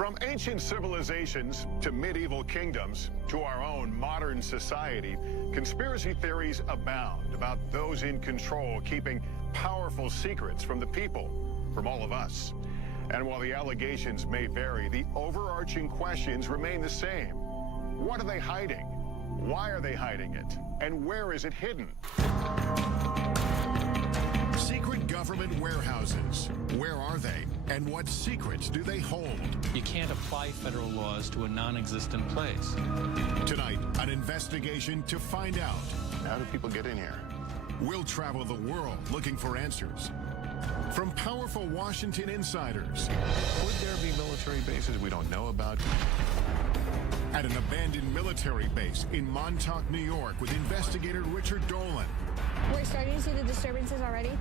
From ancient civilizations to medieval kingdoms to our own modern society, conspiracy theories abound about those in control keeping powerful secrets from the people, from all of us. And while the allegations may vary, the overarching questions remain the same. What are they hiding? Why are they hiding it? And where is it hidden? Secret government warehouses. Where are they? And what secrets do they hold? You can't apply federal laws to a non-existent place. Tonight, an investigation to find out. How do people get in here? We'll travel the world looking for answers. From powerful Washington insiders. Would there be military bases we don't know about? At an abandoned military base in Montauk, New York, with investigator Richard Dolan. We're starting to see the disturbances already.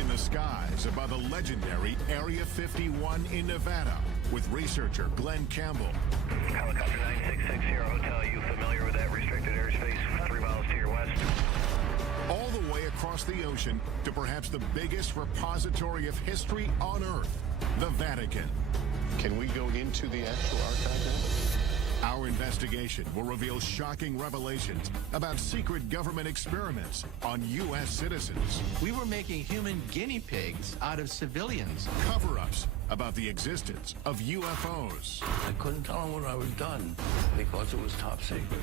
In the skies above the legendary Area 51 in Nevada, with researcher Glenn Campbell. Helicopter 9660 Hotel, you familiar with that restricted airspace 3 miles to your west? All the way across the ocean to perhaps the biggest repository of history on Earth, the Vatican. Can we go into the actual archive now? Our investigation will reveal shocking revelations about secret government experiments on U.S. citizens. We were making human guinea pigs out of civilians. Cover-ups about the existence of UFOs. I couldn't tell them what I was done because it was top secret.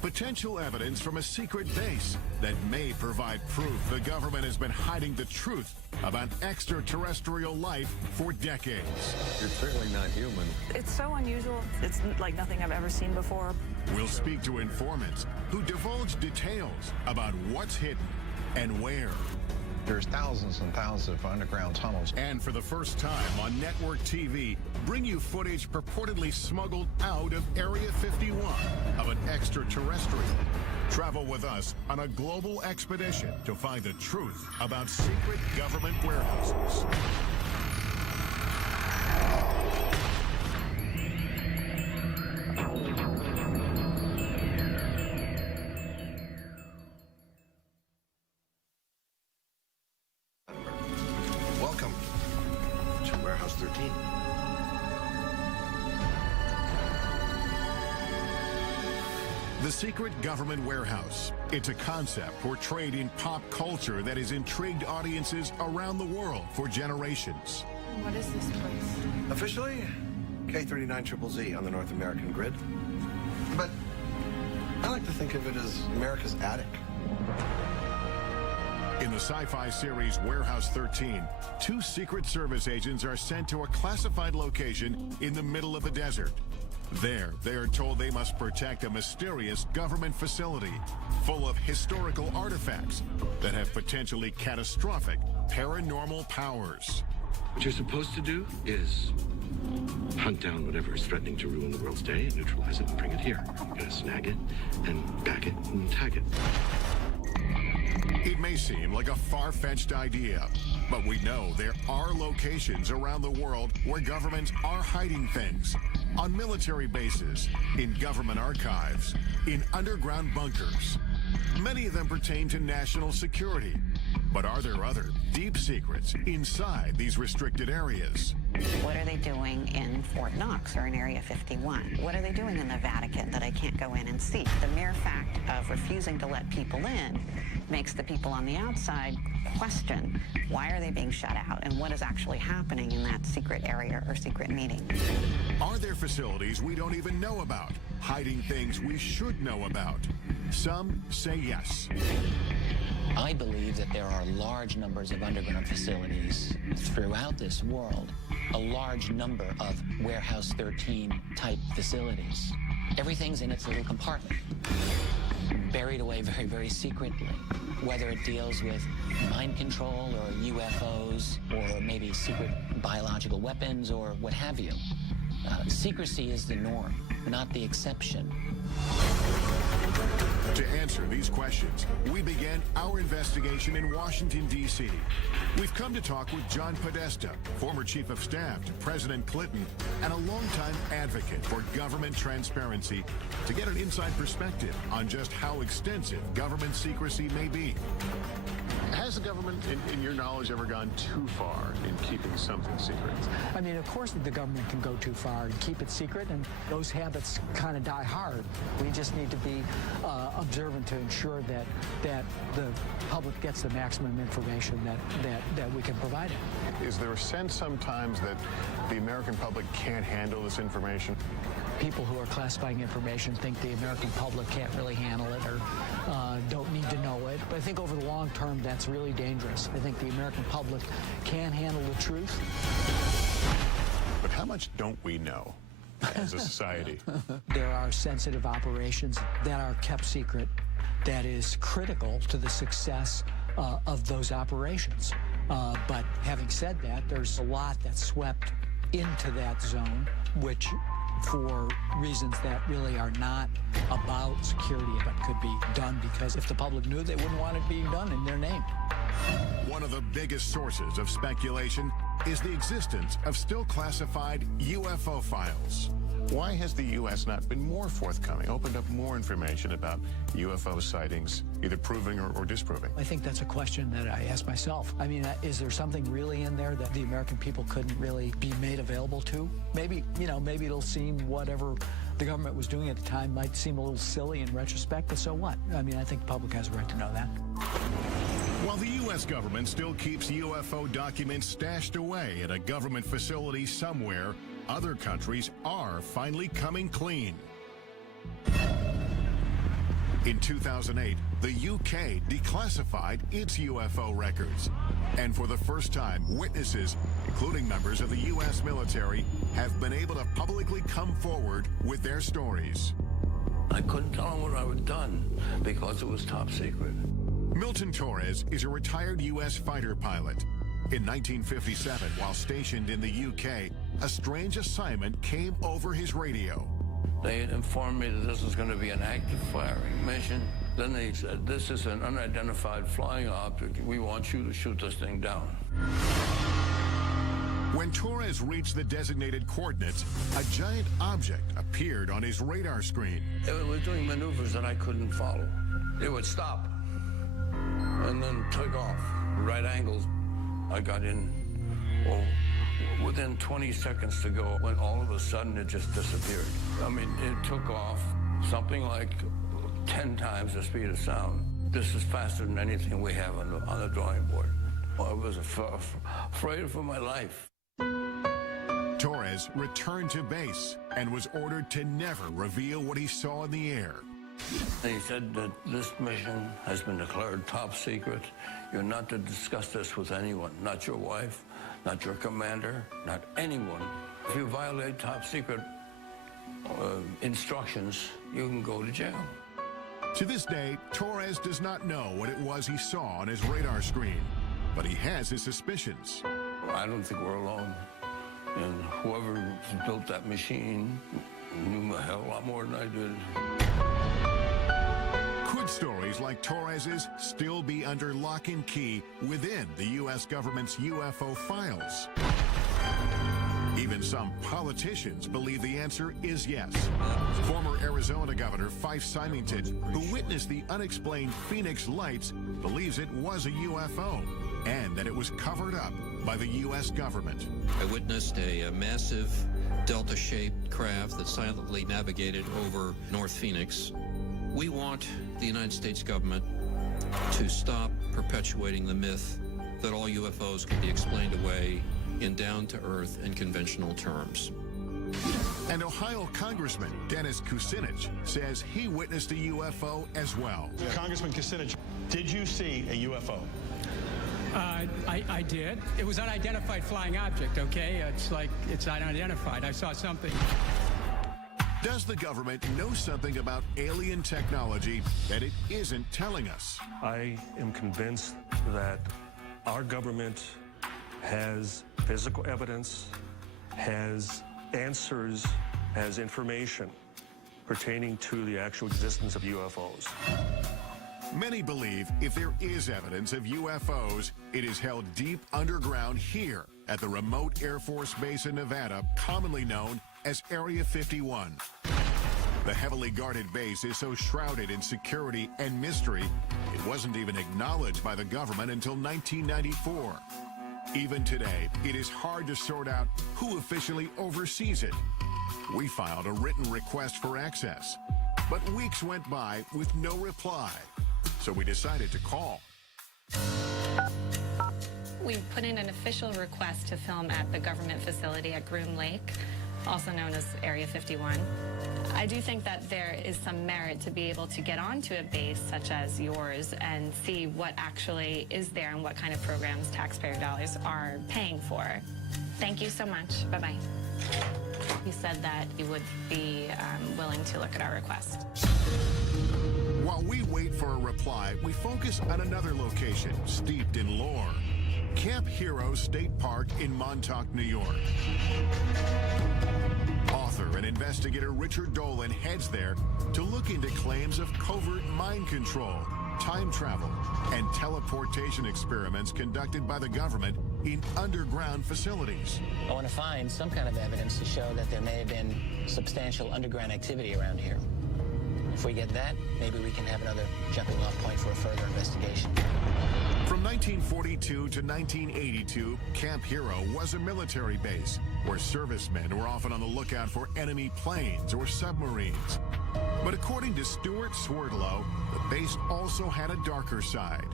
Potential evidence from a secret base that may provide proof the government has been hiding the truth about extraterrestrial life for decades. You're certainly not human. It's so unusual. It's like nothing I've ever seen before. We'll speak to informants who divulge details about what's hidden and where. There's thousands and thousands of underground tunnels. And for the first time on network TV, bring you footage purportedly smuggled out of Area 51 of an extraterrestrial. Travel with us on a global expedition to find the truth about secret government warehouses. Welcome to Warehouse 13. The secret government warehouse. It's a concept portrayed in pop culture that has intrigued audiences around the world for generations. What is this place? Officially, K39ZZZ on the North American grid. But I like to think of it as America's attic. In the sci-fi series Warehouse 13, 2 Secret Service agents are sent to a classified location in the middle of the desert. There, they are told they must protect a mysterious government facility full of historical artifacts that have potentially catastrophic paranormal powers. What you're supposed to do is hunt down whatever is threatening to ruin the world's day and neutralize it and bring it here. You're gonna snag it and bag it and tag it. It may seem like a far-fetched idea, but we know there are locations around the world where governments are hiding things. On military bases, in government archives, in underground bunkers. Many of them pertain to national security. But are there other deep secrets inside these restricted areas? What are they doing in Fort Knox or in Area 51? What are they doing in the Vatican that I can't go in and see? The mere fact of refusing to let people in makes the people on the outside question why are they being shut out and what is actually happening in that secret area or secret meeting. Are there facilities we don't even know about, hiding things we should know about? Some say yes. I believe that there are large numbers of underground facilities throughout this world, a large number of Warehouse 13 type facilities. Everything's in its little compartment, buried away very, very secretly, whether it deals with mind control or UFOs or maybe secret biological weapons or what have you. Secrecy is the norm, not the exception. To answer these questions, we began our investigation in Washington, D.C. We've come to talk with John Podesta, former chief of staff to President Clinton and a longtime advocate for government transparency, to get an inside perspective on just how extensive government secrecy may be. Has the government, in your knowledge, ever gone too far in keeping something secret? I mean, of course the government can go too far and keep it secret, and those habits kind of die hard. We just need to be observant to ensure that the public gets the maximum information that we can provide it. Is there a sense sometimes that the American public can't handle this information? People who are classifying information think the American public can't really handle it or don't need to know it. But I think over the long term, that's really dangerous. I think the American public can handle the truth. But how much don't we know as a society? There are sensitive operations that are kept secret that is critical to the success of those operations. But having said that, there's a lot that's swept into that zone, which for reasons that really are not about security, but could be done because if the public knew, they wouldn't want it being done in their name. One of the biggest sources of speculation is the existence of still classified UFO files. Why has the U.S. not been more forthcoming, opened up more information about UFO sightings, either proving or disproving? I think that's a question that I ask myself. I mean, is there something really in there that the American people couldn't really be made available to? Maybe, maybe it'll seem whatever the government was doing at the time might seem a little silly in retrospect, but so what? I mean, I think the public has a right to know that. While the U.S. government still keeps UFO documents stashed away at a government facility somewhere, other countries are finally coming clean. In 2008, the UK declassified its UFO records. And for the first time, witnesses, including members of the U.S. military, have been able to publicly come forward with their stories. I couldn't tell them what I had done because it was top secret. Milton Torres is a retired U.S. fighter pilot. In 1957, while stationed in the UK, a strange assignment came over his radio. They informed me that this was going to be an active firing mission. Then they said, this is an unidentified flying object. We want you to shoot this thing down. When Torres reached the designated coordinates, a giant object appeared on his radar screen. It was doing maneuvers that I couldn't follow. It would stop and then take off. Right angles. I got in, within 20 seconds to go, when all of a sudden it just disappeared. I mean, it took off something like 10 times the speed of sound. This is faster than anything we have on the drawing board. I was afraid for my life. Torres returned to base and was ordered to never reveal what he saw in the air. He said that this mission has been declared top secret. You're not to discuss this with anyone, not your wife, not your commander, not anyone. If you violate top secret instructions, you can go to jail. To this day, Torres does not know what it was he saw on his radar screen, but he has his suspicions. I don't think we're alone. And whoever built that machine knew a hell of a lot more than I did. Could stories like Torres's still be under lock and key within the U.S. government's UFO files? Even some politicians believe the answer is yes. Former Arizona Governor Fife Symington, who witnessed the unexplained Phoenix lights, believes it was a UFO and that it was covered up by the U.S. government. I witnessed a massive delta-shaped craft that silently navigated over North Phoenix. We want the United States government to stop perpetuating the myth that all UFOs can be explained away in down-to-earth and conventional terms. And Ohio Congressman Dennis Kucinich says he witnessed a UFO as well. Congressman Kucinich, did you see a UFO? I did. It was unidentified flying object, okay? It's like, it's unidentified. I saw something. Does the government know something about alien technology that it isn't telling us? I am convinced that our government has physical evidence, has answers, has information pertaining to the actual existence of UFOs. Many believe if there is evidence of UFOs, it is held deep underground here at the remote Air Force Base in Nevada, commonly known as Area 51. The heavily guarded base is so shrouded in security and mystery, it wasn't even acknowledged by the government until 1994. Even today, it is hard to sort out who officially oversees it. We filed a written request for access, but weeks went by with no reply. So we decided to call. We put in an official request to film at the government facility at Groom Lake, also known as Area 51. I do think that there is some merit to be able to get onto a base such as yours and see what actually is there and what kind of programs taxpayer dollars are paying for. Thank you so much. Bye-bye. You said that you would be willing to look at our request. While we wait for a reply, we focus on another location steeped in lore. Camp Hero State Park in Montauk, New York. Author and investigator Richard Dolan heads there to look into claims of covert mind control, time travel, and teleportation experiments conducted by the government in underground facilities. I want to find some kind of evidence to show that there may have been substantial underground activity around here. If we get that, maybe we can have another jumping off point for a further investigation. From 1942 to 1982, Camp Hero was a military base where servicemen were often on the lookout for enemy planes or submarines. But according to Stuart Swerdlow, the base also had a darker side.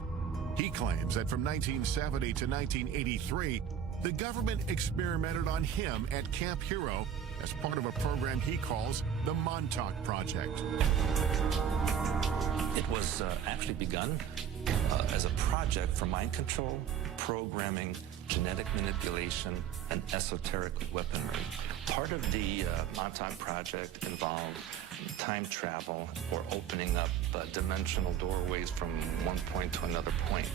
He claims that from 1970 to 1983, the government experimented on him at Camp Hero as part of a program he calls the Montauk Project. It was actually begun as a project for mind control, programming, genetic manipulation, and esoteric weaponry. Part of the Montauk Project involved time travel or opening up dimensional doorways from one point to another point.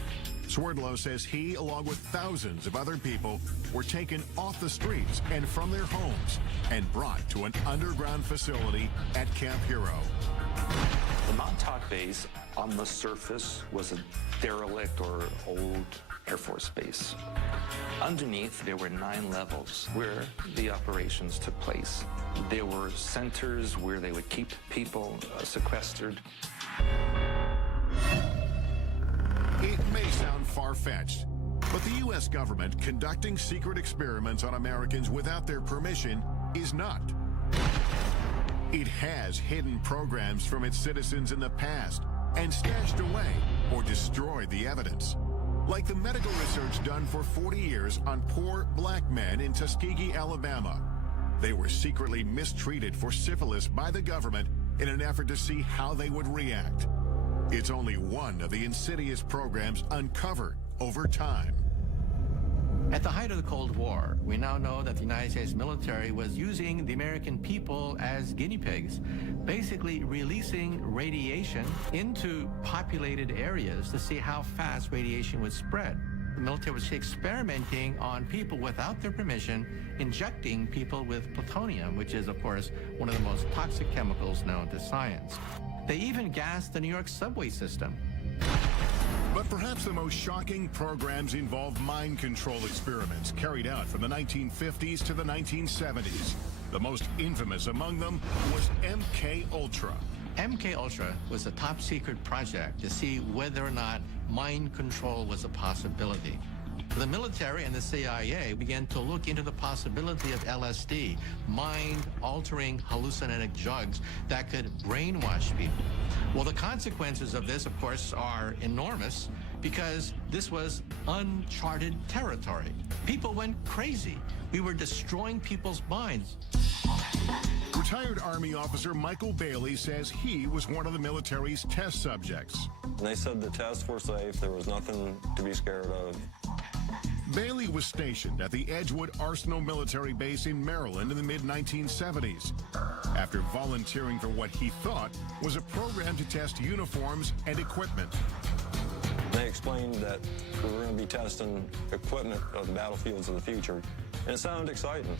Swerdlow says he, along with thousands of other people, were taken off the streets and from their homes and brought to an underground facility at Camp Hero. The Montauk base on the surface was a derelict or old Air Force base. Underneath, there were 9 levels where the operations took place. There were centers where they would keep people sequestered. It may sound far-fetched, but the U.S. government conducting secret experiments on Americans without their permission is not. It has hidden programs from its citizens in the past and stashed away or destroyed the evidence. Like the medical research done for 40 years on poor black men in Tuskegee, Alabama. They were secretly mistreated for syphilis by the government in an effort to see how they would react. It's only one of the insidious programs uncovered over time. At the height of the Cold War, we now know that the United States military was using the American people as guinea pigs, basically releasing radiation into populated areas to see how fast radiation would spread. The military was experimenting on people without their permission, injecting people with plutonium, which is, of course, one of the most toxic chemicals known to science. They even gassed the New York subway system. But perhaps the most shocking programs involve mind control experiments carried out from the 1950s to the 1970s. The most infamous among them was MK-Ultra. MK-Ultra was a top-secret project to see whether or not mind control was a possibility. The military and the CIA began to look into the possibility of LSD, mind-altering hallucinogenic drugs that could brainwash people. Well, the consequences of this, of course, are enormous because this was uncharted territory. People went crazy. We were destroying people's minds. Retired Army officer Michael Bailey says he was one of the military's test subjects. They said the tests were safe. There was nothing to be scared of. Bailey was stationed at the Edgewood Arsenal military base in Maryland in the mid-1970s after volunteering for what he thought was a program to test uniforms and equipment. They explained that we were going to be testing equipment of the battlefields of the future, and it sounded exciting.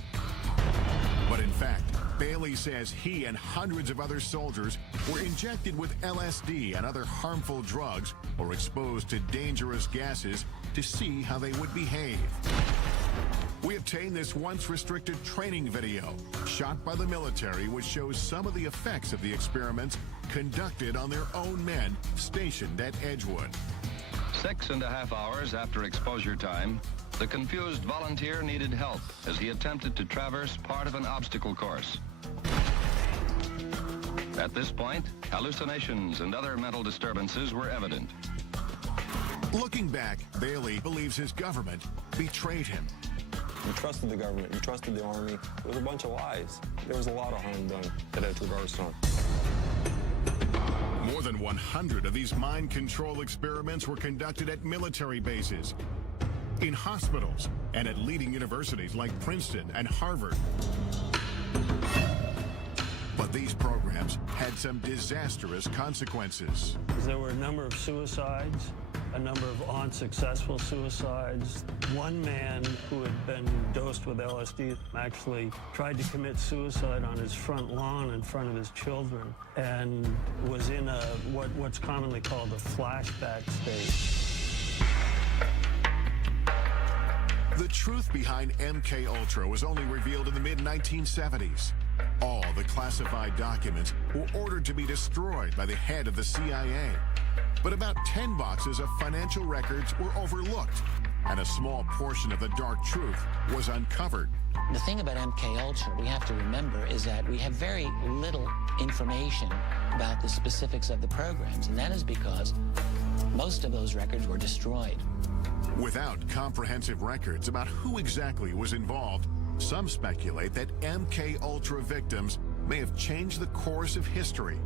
But in fact, Bailey says he and hundreds of other soldiers were injected with LSD and other harmful drugs or exposed to dangerous gases to see how they would behave. We obtained this once-restricted training video shot by the military, which shows some of the effects of the experiments conducted on their own men stationed at Edgewood. 6.5 hours after exposure time, The confused volunteer needed help as he attempted to traverse part of an obstacle course. At this point, hallucinations and other mental disturbances were evident. Looking back, Bailey believes his government betrayed him. You trusted the government, you trusted the Army. It was a bunch of lies. There was a lot of harm done at Edgewood Arsenal. More than 100 of these mind control experiments were conducted at military bases, in hospitals, and at leading universities like Princeton and Harvard. But these programs had some disastrous consequences. There were a number of suicides, a number of unsuccessful suicides. One man who had been dosed with LSD actually tried to commit suicide on his front lawn in front of his children and was in what's commonly called a flashback state. The truth behind MK-Ultra was only revealed in the mid-1970s. All the classified documents were ordered to be destroyed by the head of the CIA. But about 10 boxes of financial records were overlooked, and a small portion of the dark truth was uncovered. The thing about MK-Ultra we have to remember is that we have very little information about the specifics of the programs, and that is because most of those records were destroyed. Without comprehensive records about who exactly was involved, some speculate that MK-Ultra victims may have changed the course of history.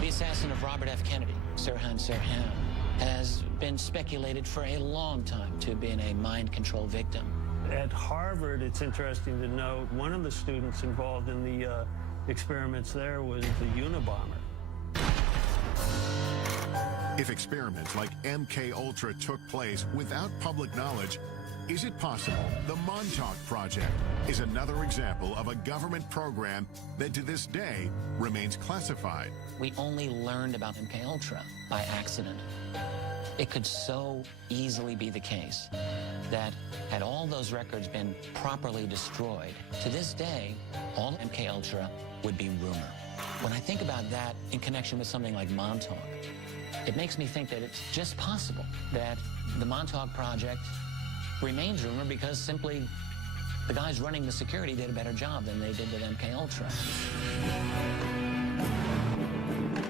The assassin of Robert F. Kennedy, Sirhan Sirhan, has been speculated for a long time to have been a mind control victim. At Harvard, it's interesting to note, one of the students involved in the experiments there was the Unabomber. If experiments like MK-Ultra took place without public knowledge, is it possible the Montauk Project is another example of a government program that to this day remains classified? We only learned about MK-Ultra by accident. It could so easily be the case that had all those records been properly destroyed, to this day, all MK-Ultra would be rumor. When I think about that in connection with something like Montauk, it makes me think that it's just possible that the Montauk Project remains rumor because simply the guys running the security did a better job than they did with MK-Ultra.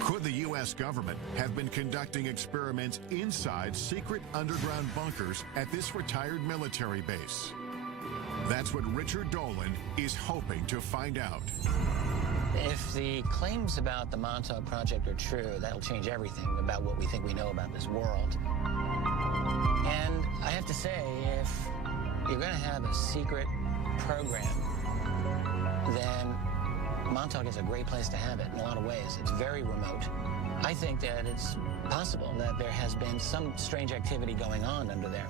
Could the U.S. government have been conducting experiments inside secret underground bunkers at this retired military base? That's what Richard Dolan is hoping to find out. If the claims about the Montauk Project are true, that'll change everything about what we think we know about this world. And I have to say, if you're going to have a secret program, then Montauk is a great place to have it in a lot of ways. It's very remote. I think that it's possible that there has been some strange activity going on under there.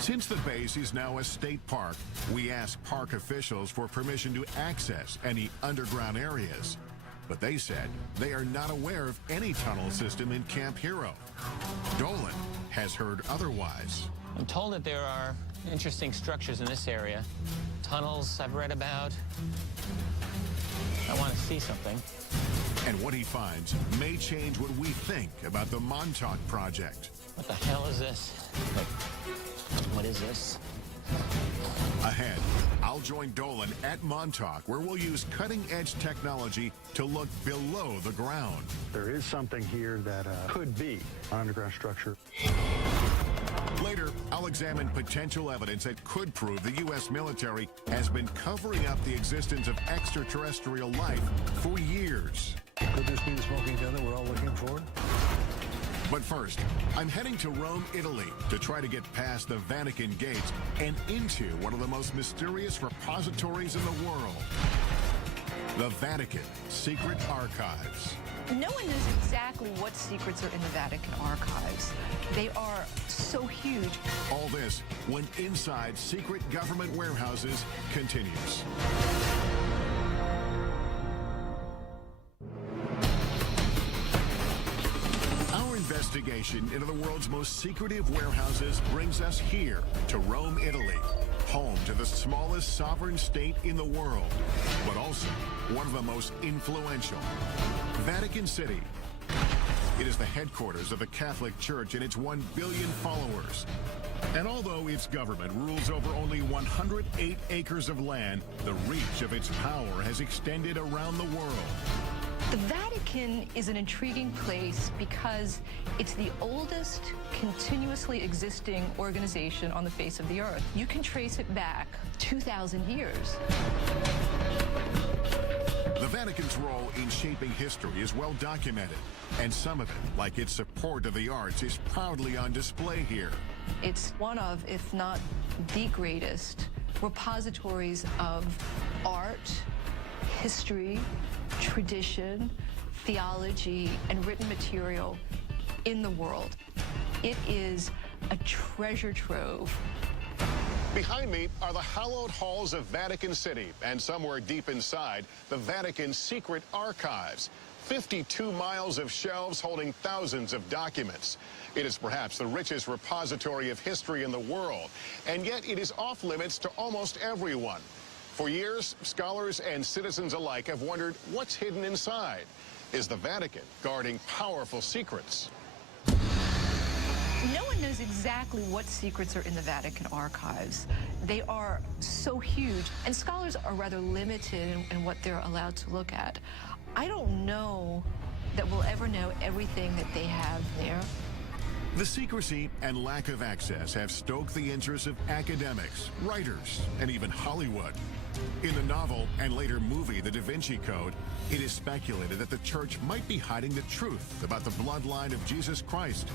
Since the base is now a state park, we asked park officials for permission to access any underground areas. But they said they are not aware of any tunnel system in Camp Hero. Dolan has heard otherwise. I'm told that there are interesting structures in this area. Tunnels I've read about. I want to see something. And what he finds may change what we think about the Montauk Project. What the hell is this? What is this? Ahead, I'll join Dolan at Montauk, where we'll use cutting-edge technology to look below the ground. There is something here that could be an underground structure. Later, I'll examine potential evidence that could prove the U.S. military has been covering up the existence of extraterrestrial life for years. Could this be the smoking gun that we're all looking for? But first, I'm heading to Rome, Italy, to try to get past the Vatican gates and into one of the most mysterious repositories in the world, the Vatican Secret Archives. No one knows exactly what secrets are in the Vatican archives. They are so huge. All this when Inside Secret Government Warehouses continues. Our investigation into the world's most secretive warehouses brings us here to Rome, Italy, home to the smallest sovereign state in the world, but also one of the most influential, Vatican City. It is the headquarters of the Catholic Church and its 1 billion followers. And although its government rules over only 108 acres of land, the reach of its power has extended around the world. The Vatican is an intriguing place because it's the oldest continuously existing organization on the face of the earth. You can trace it back 2,000 years. The Vatican's role in shaping history is well documented, and some of it, like its support of the arts, is proudly on display here. It's one of, if not the greatest, repositories of art, history, tradition, theology, and written material in the world. It is a treasure trove. Behind me are the hallowed halls of Vatican City, and somewhere deep inside, the Vatican's secret archives. 52 miles of shelves holding thousands of documents. It is perhaps the richest repository of history in the world, and yet it is off limits to almost everyone. For years, scholars and citizens alike have wondered what's hidden inside. Is the Vatican guarding powerful secrets? No one knows exactly what secrets are in the Vatican archives. They are so huge, and scholars are rather limited in what they're allowed to look at. I don't know that we'll ever know everything that they have there. The secrecy and lack of access have stoked the interest of academics, writers, and even Hollywood. In the novel and later movie The Da Vinci Code, it is speculated that the church might be hiding the truth about the bloodline of Jesus Christ.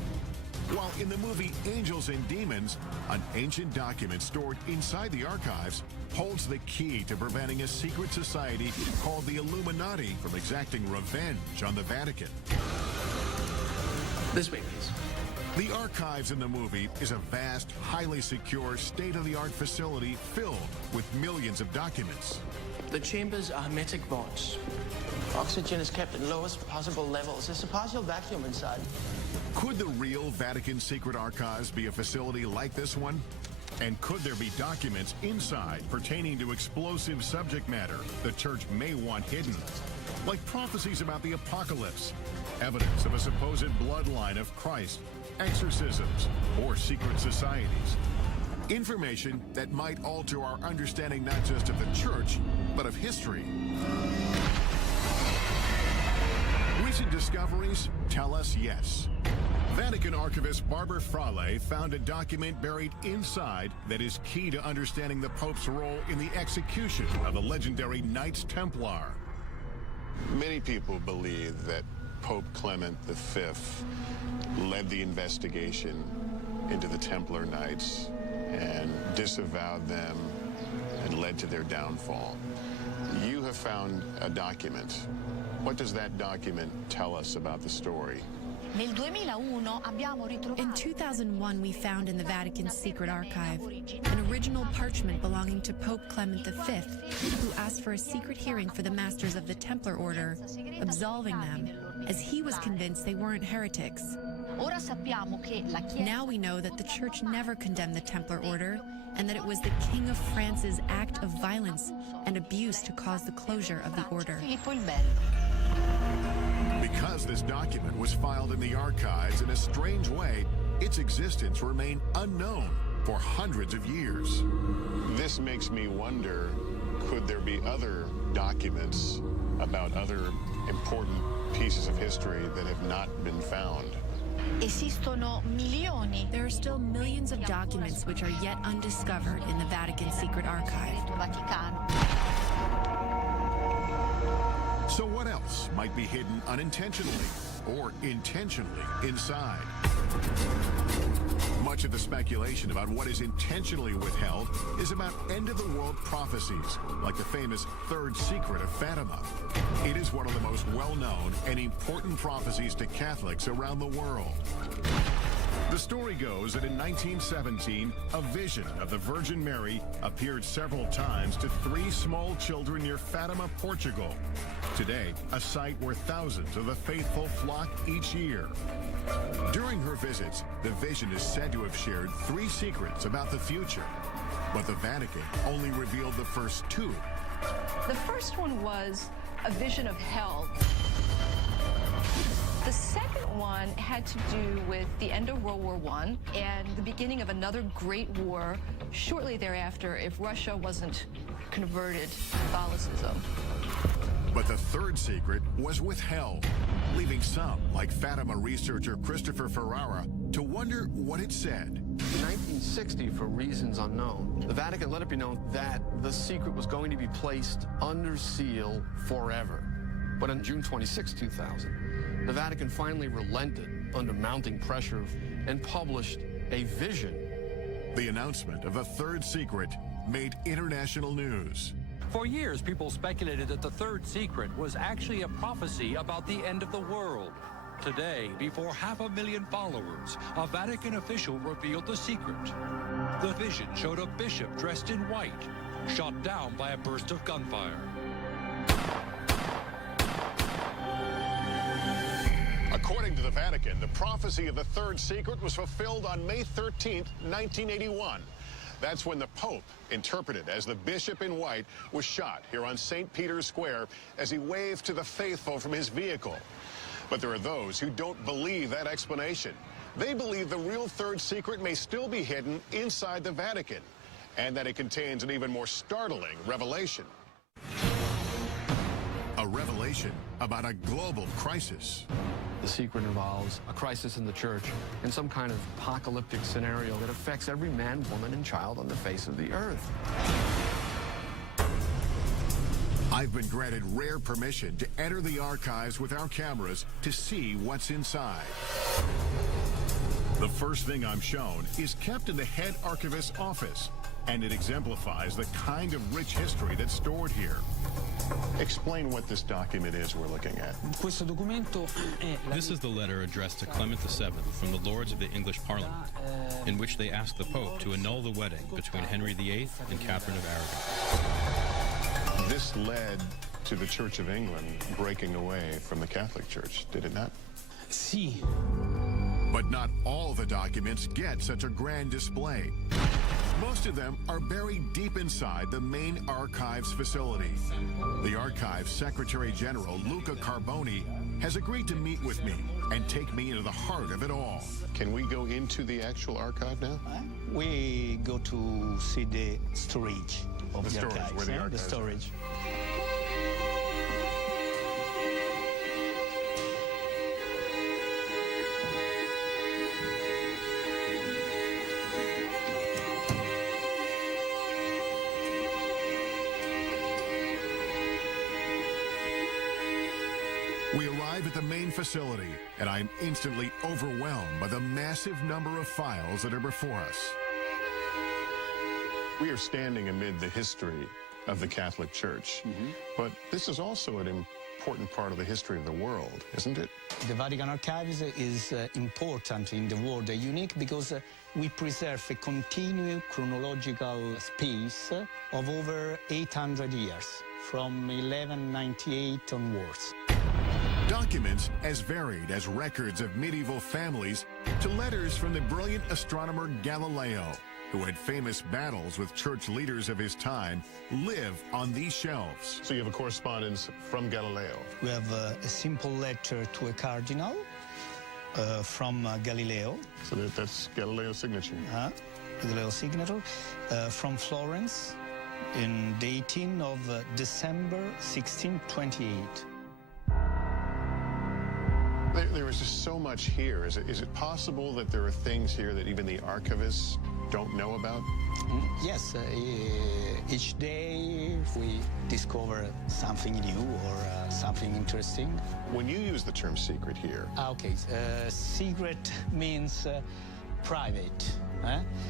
While in the movie Angels and Demons, an ancient document stored inside the archives holds the key to preventing a secret society called the Illuminati from exacting revenge on the Vatican. This way, please. The archives in the movie is a vast, highly secure, state-of-the-art facility filled with millions of documents. The chambers are hermetic vaults. Oxygen is kept at lowest possible levels. There's a partial vacuum inside. Could the real Vatican secret archives be a facility like this one? And could there be documents inside pertaining to explosive subject matter the church may want hidden? Like prophecies about the apocalypse, evidence of a supposed bloodline of Christ, exorcisms, or secret societies. Information that might alter our understanding not just of the church, but of history. Recent discoveries tell us yes. Vatican archivist Barbara Frale found a document buried inside that is key to understanding the Pope's role in the execution of the legendary Knights Templar. Many people believe that Pope Clement V led the investigation into the Templar Knights and disavowed them and led to their downfall. You have found a document. What does that document tell us about the story? In 2001, we found in the Vatican's secret archive an original parchment belonging to Pope Clement V, who asked for a secret hearing for the Masters of the Templar Order, absolving them, as he was convinced they weren't heretics. Now we know that the Church never condemned the Templar Order, and that it was the King of France's act of violence and abuse to cause the closure of the order. Because this document was filed in the archives in a strange way, its existence remained unknown for hundreds of years. This makes me wonder, could there be other documents about other important pieces of history that have not been found? There are still millions of documents which are yet undiscovered in the Vatican secret archive. So what else might be hidden unintentionally or intentionally inside? Much of the speculation about what is intentionally withheld is about end-of-the-world prophecies, like the famous Third Secret of Fatima. It is one of the most well-known and important prophecies to Catholics around the world. The story goes that in 1917, a vision of the Virgin Mary appeared several times to 3 small children near Fatima, Portugal. Today, a site where thousands of the faithful flock each year. During her visits, the vision is said to have shared 3 secrets about the future, but the Vatican only revealed the first 2. The first one was a vision of hell. The second one had to do with the end of World War I and the beginning of another great war shortly thereafter if Russia wasn't converted to Catholicism. But the third secret was withheld, leaving some, like Fatima researcher Christopher Ferrara, to wonder what it said. In 1960, for reasons unknown, the Vatican let it be known that the secret was going to be placed under seal forever. But on June 26, 2000, the Vatican finally relented under mounting pressure and published a vision. The announcement of a third secret made international news. For years, people speculated that the third secret was actually a prophecy about the end of the world. Today, before 500,000 followers, a Vatican official revealed the secret. The vision showed a bishop dressed in white, shot down by a burst of gunfire. According to the Vatican, the prophecy of the third secret was fulfilled on May 13, 1981. That's when the Pope, interpreted as the bishop in white, was shot here on St. Peter's Square as he waved to the faithful from his vehicle. But there are those who don't believe that explanation. They believe the real third secret may still be hidden inside the Vatican, and that it contains an even more startling revelation. A revelation about a global crisis. The secret involves a crisis in the church and some kind of apocalyptic scenario that affects every man, woman, and child on the face of the earth. I've been granted rare permission to enter the archives with our cameras to see what's inside. The first thing I'm shown is kept in the head archivist's office, and it exemplifies the kind of rich history that's stored here. Explain what this document is we're looking at. This is the letter addressed to Clement VII from the Lords of the English Parliament, in which they ask the Pope to annul the wedding between Henry VIII and Catherine of Aragon. This led to the Church of England breaking away from the Catholic Church, did it not? Si. But not all the documents get such a grand display. Most of them are buried deep inside the main archives facility. The Archives Secretary General, Luca Carboni, has agreed to meet with me and take me into the heart of it all. Can we go into the actual archive now? We go to see the storage of the storage, archives. where the archives the storage. We arrive at the main facility, and I'm instantly overwhelmed by the massive number of files that are before us. We are standing amid the history of the Catholic Church, but this is also an important part of the history of the world, isn't it? The Vatican Archives is important in the world, unique because we preserve a continuous chronological space of over 800 years, from 1198 onwards. Documents as varied as records of medieval families to letters from the brilliant astronomer Galileo, who had famous battles with church leaders of his time, live on these shelves. So you have a correspondence from Galileo. We have a simple letter to a cardinal from Galileo. So that's Galileo's signature. Galileo's signature from Florence in the 18th of December 1628. There is just so much here. Is it possible that there are things here that even the archivists don't know about? Yes, each day we discover something new or something interesting. When you use the term secret here... Okay, secret means private.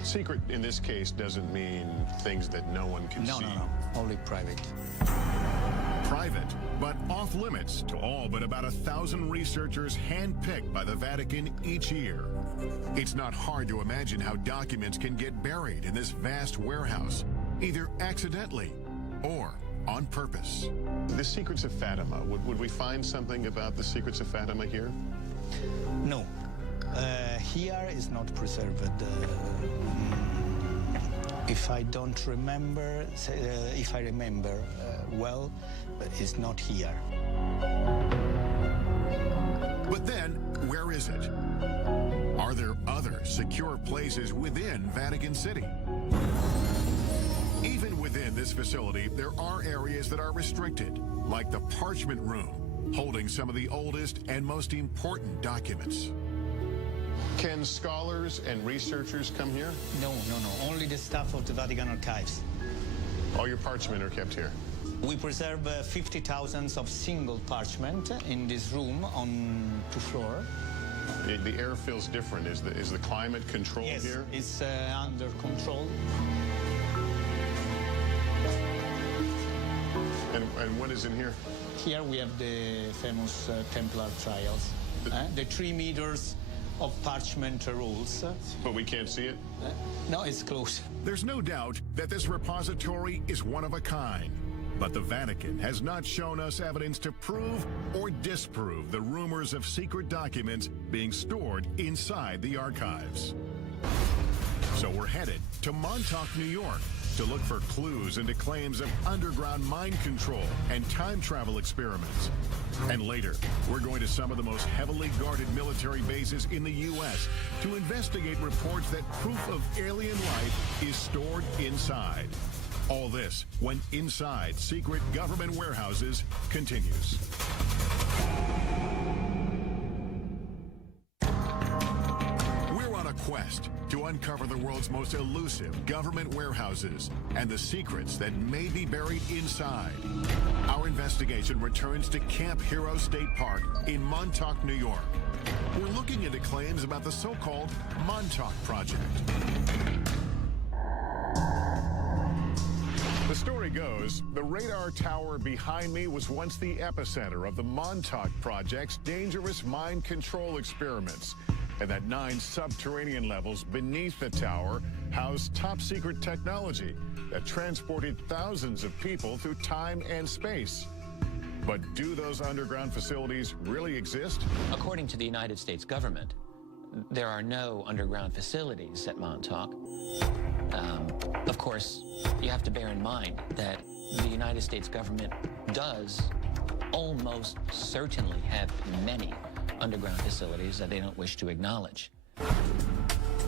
Secret in this case doesn't mean things that no one can see. No, only private. Private, but off limits to all but about 1,000 researchers handpicked by the Vatican each year. It's not hard to imagine how documents can get buried in this vast warehouse, either accidentally or on purpose. The Secrets of Fatima, would we find something about the Secrets of Fatima here? No. Here is not preserved. If I don't remember, if I remember well, it's not here. But then, where is it? Are there other secure places within Vatican City? Even within this facility, there are areas that are restricted, like the Parchment Room, holding some of the oldest and most important documents. Can scholars and researchers come here? No. Only the staff of the Vatican Archives. All your parchment are kept here? We preserve 50,000 of single parchment in this room on 2 floors. The air feels different. Is the climate controlled here? Yes, it's under control. And what is in here? Here we have the famous Templar trials. The 3 meters of parchment rolls. But we can't see it? No, it's close. There's no doubt that this repository is one of a kind. But the Vatican has not shown us evidence to prove or disprove the rumors of secret documents being stored inside the archives. So we're headed to Montauk, New York, to look for clues into claims of underground mind control and time travel experiments. And later, we're going to some of the most heavily guarded military bases in the U.S. to investigate reports that proof of alien life is stored inside. All this when Inside Secret Government Warehouses continues. We're on a quest to uncover the world's most elusive government warehouses and the secrets that may be buried inside. Our investigation returns to Camp Hero State Park in Montauk, New York. We're looking into claims about the so-called Montauk Project. The story goes, the radar tower behind me was once the epicenter of the Montauk Project's dangerous mind control experiments, and that 9 subterranean levels beneath the tower housed top-secret technology that transported thousands of people through time and space. But do those underground facilities really exist? According to the United States government, there are no underground facilities at Montauk. Of course, you have to bear in mind that the United States government does almost certainly have many underground facilities that they don't wish to acknowledge.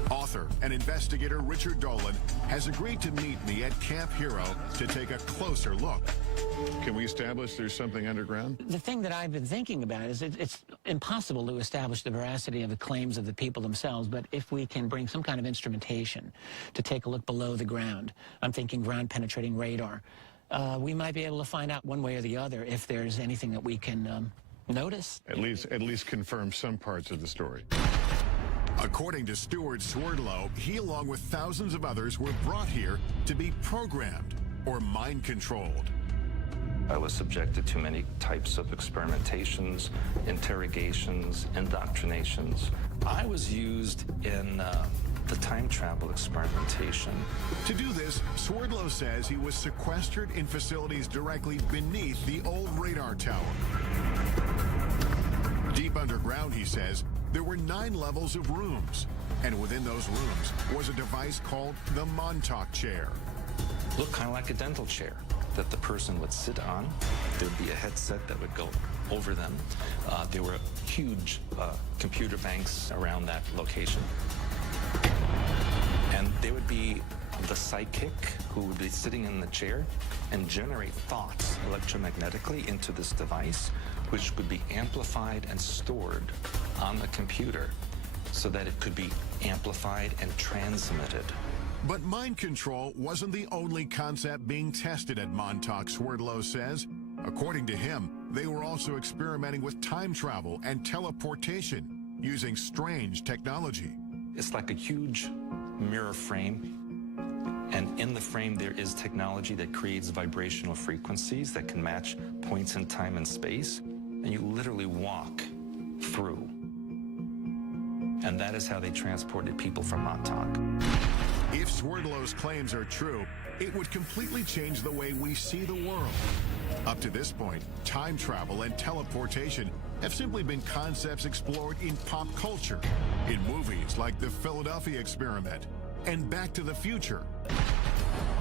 Author and investigator Richard Dolan has agreed to meet me at Camp Hero to take a closer look. Can we establish there's something underground? The thing that I've been thinking about is it's impossible to establish the veracity of the claims of the people themselves, but if we can bring some kind of instrumentation to take a look below the ground, I'm thinking ground-penetrating radar, we might be able to find out one way or the other if there's anything that we can notice. At least confirm some parts of the story. According to Stuart Swerdlow, he, along with thousands of others, were brought here to be programmed or mind-controlled. I was subjected to many types of experimentations, interrogations, indoctrinations. I was used in the time travel experimentation. To do this, Swerdlow says he was sequestered in facilities directly beneath the old radar tower. Deep underground, he says, there were 9 levels of rooms, and within those rooms was a device called the Montauk chair. Looked kind of like a dental chair that the person would sit on. There would be a headset that would go over them. There were huge computer banks around that location. And there would be the psychic who would be sitting in the chair and generate thoughts electromagnetically into this device, which would be amplified and stored on the computer so that it could be amplified and transmitted. But mind control wasn't the only concept being tested at Montauk, Swerdlow says. According to him, they were also experimenting with time travel and teleportation using strange technology. It's like a huge mirror frame, and in the frame there is technology that creates vibrational frequencies that can match points in time and space, and you literally walk through. And that is how they transported people from Montauk. If Swerdlow's claims are true, it would completely change the way we see the world. Up to this point, time travel and teleportation have simply been concepts explored in pop culture, in movies like The Philadelphia Experiment and Back to the Future.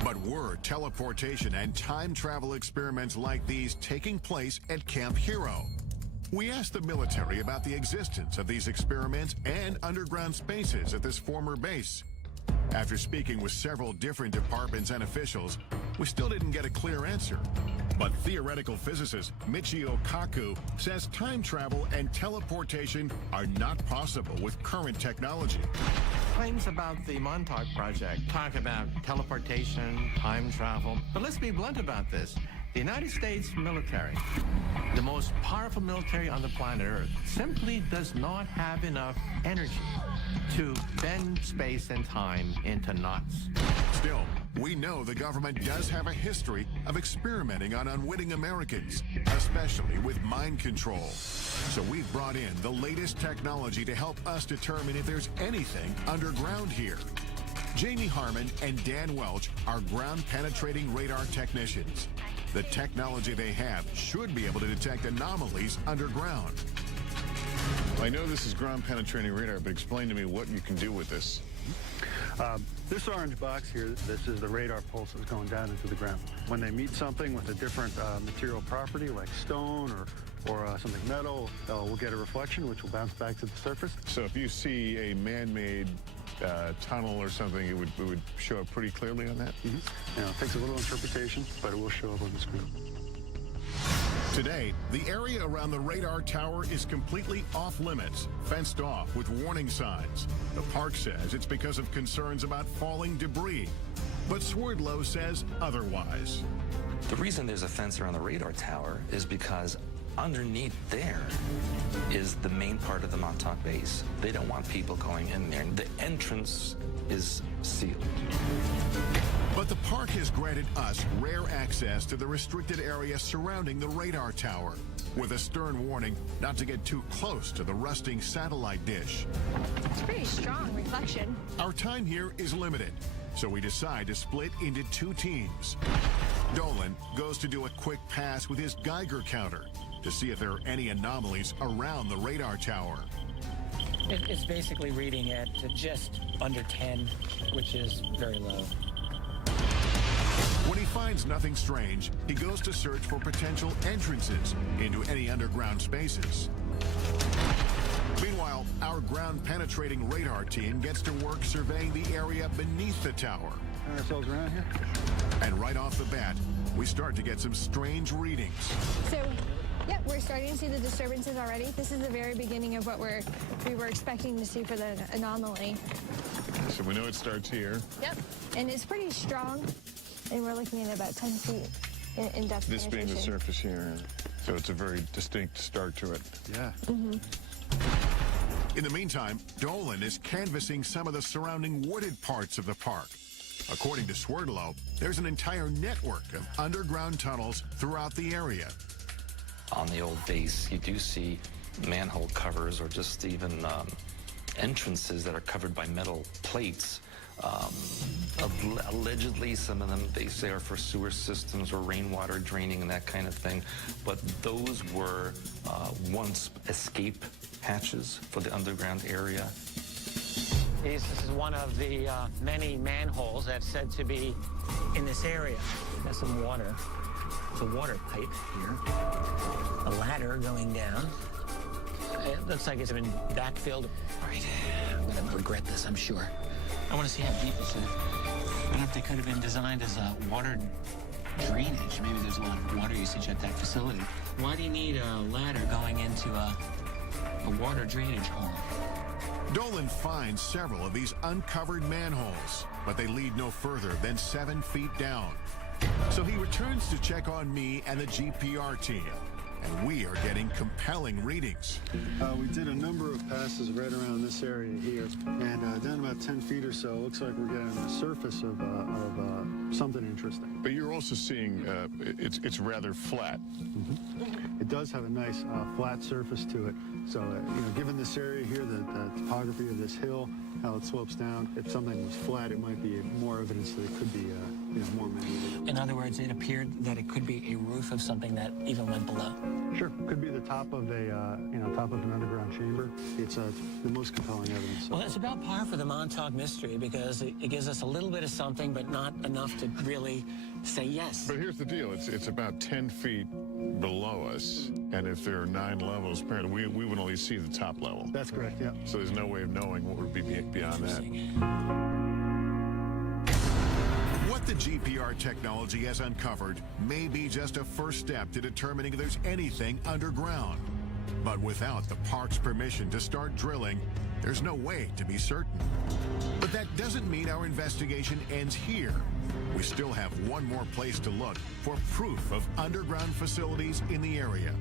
But were teleportation and time travel experiments like these taking place at Camp Hero? We asked the military about the existence of these experiments and underground spaces at this former base. After speaking with several different departments and officials, we still didn't get a clear answer. But theoretical physicist Michio Kaku says time travel and teleportation are not possible with current technology. Claims about the Montauk project talk about teleportation, time travel. But let's be blunt about this. The United States military, the most powerful military on the planet Earth, simply does not have enough energy to bend space and time into knots. Still, we know the government does have a history of experimenting on unwitting Americans, especially with mind control. So we've brought in the latest technology to help us determine if there's anything underground here. Jamie Harmon and Dan Welch are ground-penetrating radar technicians. The technology they have should be able to detect anomalies underground. I know this is ground-penetrating radar, but explain to me what you can do with this. This orange box here, this is the radar pulses going down into the ground. When they meet something with a different material property, like stone or something metal, we'll get a reflection, which will bounce back to the surface. So if you see a man-made tunnel or something, it would show up pretty clearly on that? You know, it takes a little interpretation, but it will show up on the screen. Today, the area around the radar tower is completely off-limits, fenced off with warning signs. The park says it's because of concerns about falling debris, but Swerdlow says otherwise. The reason there's a fence around the radar tower is because underneath there is the main part of the Montauk base. They don't want people going in there. The entrance is sealed. But the park has granted us rare access to the restricted area surrounding the radar tower, with a stern warning not to get too close to the rusting satellite dish. It's pretty strong reflection. Our time here is limited, so we decide to split into two teams. Dolan goes to do a quick pass with his Geiger counter to see if there are any anomalies around the radar tower. It's basically reading at just under 10, which is very low. When he finds nothing strange, he goes to search for potential entrances into any underground spaces. Meanwhile, our ground-penetrating radar team gets to work surveying the area beneath the tower. Turn ourselves around here. And right off the bat, we start to get some strange readings. So, yeah, we're starting to see the disturbances already. This is the very beginning of what we were expecting to see for the anomaly. So we know it starts here. Yep, and it's pretty strong. And we're looking at about 10 feet in depth. This being the surface here. So it's a very distinct start to it. Yeah. In the meantime, Dolan is canvassing some of the surrounding wooded parts of the park. According to Swerdlow, there's an entire network of underground tunnels throughout the area. On the old base, you do see manhole covers or just even entrances that are covered by metal plates. Allegedly, some of them, they say, are for sewer systems or rainwater draining and that kind of thing. But those were once escape hatches for the underground area. This is one of the many manholes that's said to be in this area. There's some water. It's a water pipe here. A ladder going down. It looks like it's been backfilled. All right, I'm gonna regret this, I'm sure. I want to see how deep this is. I wonder if they could have been designed as a water drainage. Maybe there's a lot of water usage at that facility. Why do you need a ladder going into a water drainage hole? Dolan finds several of these uncovered manholes, but they lead no further than 7 feet down. So he returns to check on me and the GPR team, and we are getting compelling readings. We did a number of passes right around this area here, and down about 10 feet or so, it looks like we're getting the surface of something interesting. But you're also seeing it's rather flat. It does have a nice flat surface to it. So, given this area here, the topography of this hill, how it slopes down, if something was flat, it might be more evidence that it could be, more man-made. In other words, it appeared that it could be a roof of something that even went below. Sure, could be the top of a, top of an underground chamber. It's the most compelling evidence. Well, it's about par for the Montauk mystery because it gives us a little bit of something, but not enough to really say yes. But here's the deal: it's about 10 feet below us, and if there are 9 levels, apparently we would only see the top level. That's correct, yeah. So there's no way of knowing what would be beyond that. What the GPR technology has uncovered may be just a first step to determining if there's anything underground. But without the park's permission to start drilling, there's no way to be certain. But that doesn't mean our investigation ends here. We still have one more place to look for proof of underground facilities in the area.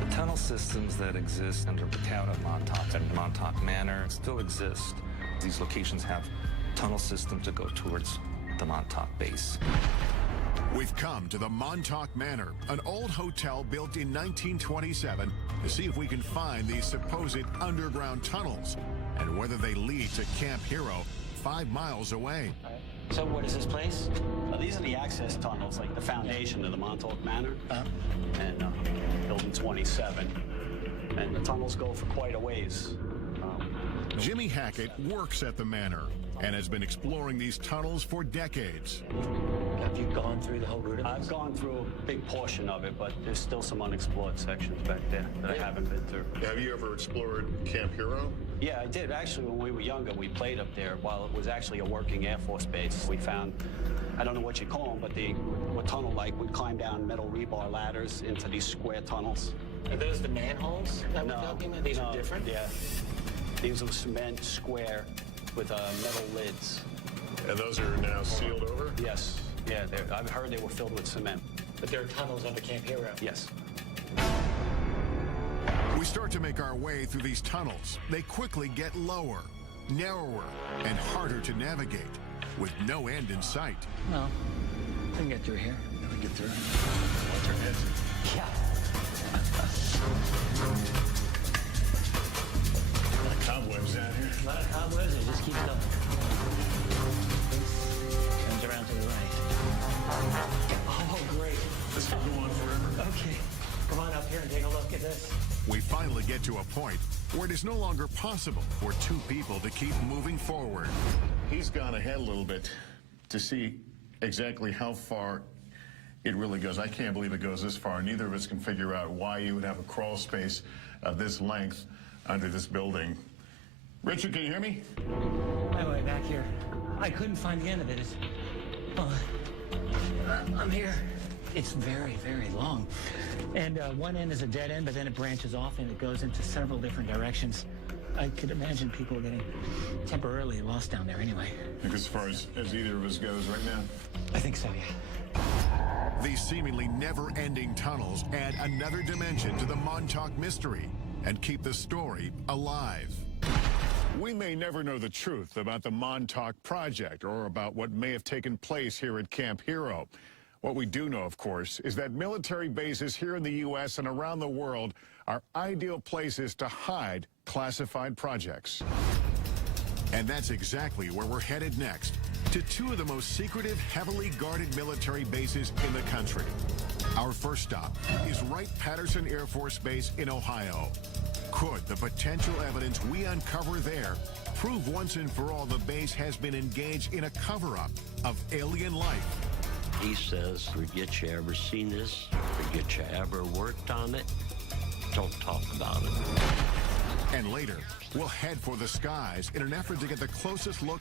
The tunnel systems that exist under the town of Montauk and Montauk Manor still exist. These locations have tunnel systems that go towards the Montauk base. We've come to the Montauk Manor, an old hotel built in 1927, to see if we can find these supposed underground tunnels and whether they lead to Camp Hero 5 miles away. So what is this place? These are the access tunnels, like the foundation of the Montauk Manor, and building 27. And the tunnels go for quite a ways. Jimmy Hackett works at the manor and has been exploring these tunnels for decades. Have you gone through the whole route of this? I've gone through a big portion of it, but there's still some unexplored sections back there that I haven't been through. Have you ever explored Camp Hero? Yeah, I did. Actually, when we were younger, we played up there while it was actually a working Air Force base. We found, I don't know what you call them, but they were tunnel-like. We'd climb down metal rebar ladders into these square tunnels. Are those the manholes that we're talking about? These are different? Yeah. These are cement square with metal lids. And those are now sealed over? Yes. Yeah, I've heard they were filled with cement. But there are tunnels under Camp Hero? Yes. We start to make our way through these tunnels. They quickly get lower, narrower, and harder to navigate, with no end in sight. No, we can get through here. We can get through. What's our heads? Yeah. A lot of cobwebs down here. A lot of cobwebs, it just keeps going. Comes around to the right. Oh, great. This could go on forever. Okay, come on up here and take a look at this. We finally get to a point where it is no longer possible for 2 people to keep moving forward. He's gone ahead a little bit to see exactly how far it really goes. I can't believe it goes this far. Neither of us can figure out why you would have a crawl space of this length under this building. Richard, can you hear me? My way back here. I couldn't find the end of it. I'm here. It's very, very long. And one end is a dead end, but then it branches off and it goes into several different directions. I could imagine people getting temporarily lost down there anyway. I think as far as either of us goes right now. I think so, yeah. These seemingly never-ending tunnels add another dimension to the Montauk mystery and keep the story alive. We may never know the truth about the Montauk Project or about what may have taken place here at Camp Hero. What we do know, of course, is that military bases here in the U.S. and around the world are ideal places to hide classified projects. And that's exactly where we're headed next, to 2 of the most secretive, heavily guarded military bases in the country. Our first stop is Wright-Patterson Air Force Base in Ohio. Could the potential evidence we uncover there prove once and for all the base has been engaged in a cover-up of alien life? He says, forget you ever seen this, forget you ever worked on it, don't talk about it. And later, we'll head for the skies in an effort to get the closest look